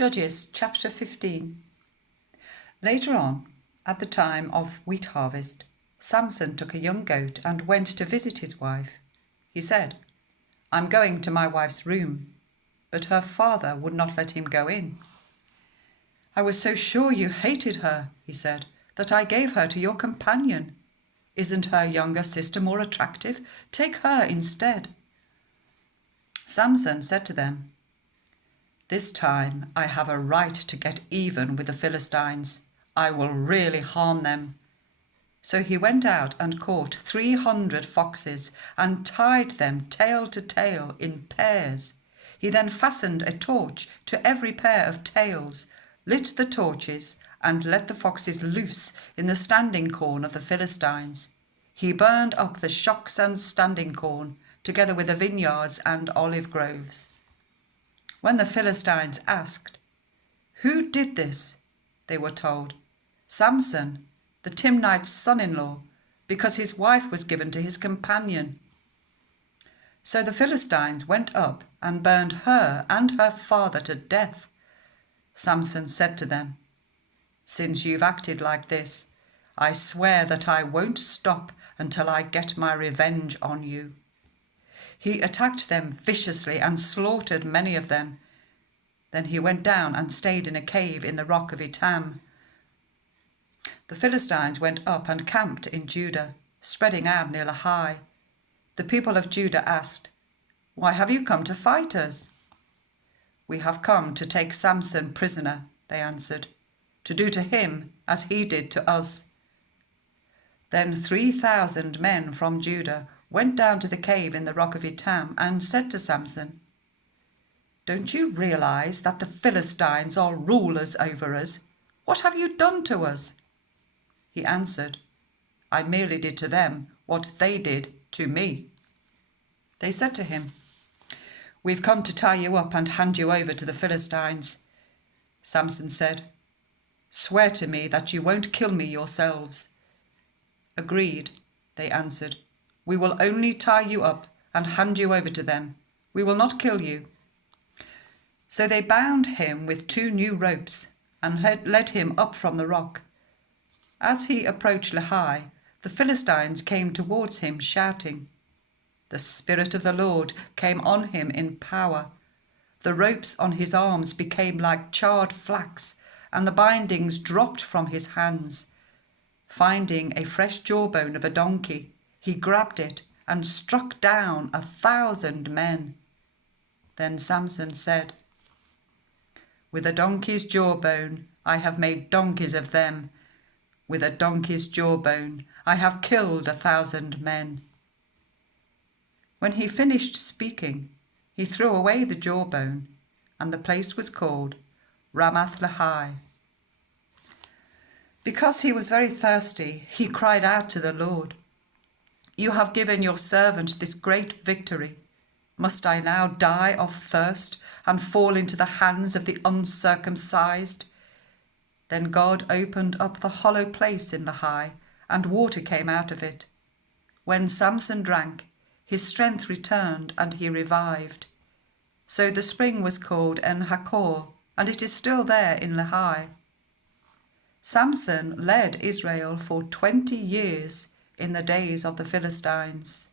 Judges chapter 15. Later on, at the time of wheat harvest, Samson took a young goat and went to visit his wife. He said, "I'm going to my wife's room," but her father would not let him go in. "I was so sure you hated her," he said, "that I gave her to your companion. Isn't her younger sister more attractive? Take her instead." Samson said to them, "This time I have a right to get even with the Philistines. I will really harm them." So he went out and caught 300 foxes and tied them tail to tail in pairs. He then fastened a torch to every pair of tails, lit the torches, and let the foxes loose in the standing corn of the Philistines. He burned up the shocks and standing corn, together with the vineyards and olive groves. When the Philistines asked, "Who did this?" they were told, "Samson, the Timnite's son-in-law, because his wife was given to his companion." So the Philistines went up and burned her and her father to death. Samson said to them, "Since you've acted like this, I swear that I won't stop until I get my revenge on you." He attacked them viciously and slaughtered many of them. Then he went down and stayed in a cave in the rock of Etam. The Philistines went up and camped in Judah, spreading out near Lehi. The people of Judah asked, "Why have you come to fight us?" "We have come to take Samson prisoner," they answered, "to do to him as he did to us." Then 3,000 men from Judah went down to the cave in the rock of Etam and said to Samson, "Don't you realize that the Philistines are rulers over us? What have you done to us?" He answered, "I merely did to them what they did to me." They said to him, "We've come to tie you up and hand you over to the Philistines." Samson said, "Swear to me that you won't kill me yourselves." "Agreed," they answered. "We will only tie you up and hand you over to them. We will not kill you." So they bound him with 2 new ropes and led him up from the rock. As he approached Lehi, the Philistines came towards him shouting. The Spirit of the Lord came on him in power. The ropes on his arms became like charred flax, and the bindings dropped from his hands. Finding a fresh jawbone of a donkey, he grabbed it and struck down 1,000 men. Then Samson said, "With a donkey's jawbone I have made donkeys of them. With a donkey's jawbone I have killed 1,000 men." When he finished speaking, he threw away the jawbone, and the place was called Ramath-lehi. Because he was very thirsty, he cried out to the Lord, "You have given your servant this great victory. Must I now die of thirst and fall into the hands of the uncircumcised?" Then God opened up the hollow place in Lehi, and water came out of it. When Samson drank, his strength returned and he revived. So the spring was called En-Hakkore, and it is still there in Lehi. Samson led Israel for 20 years in the days of the Philistines.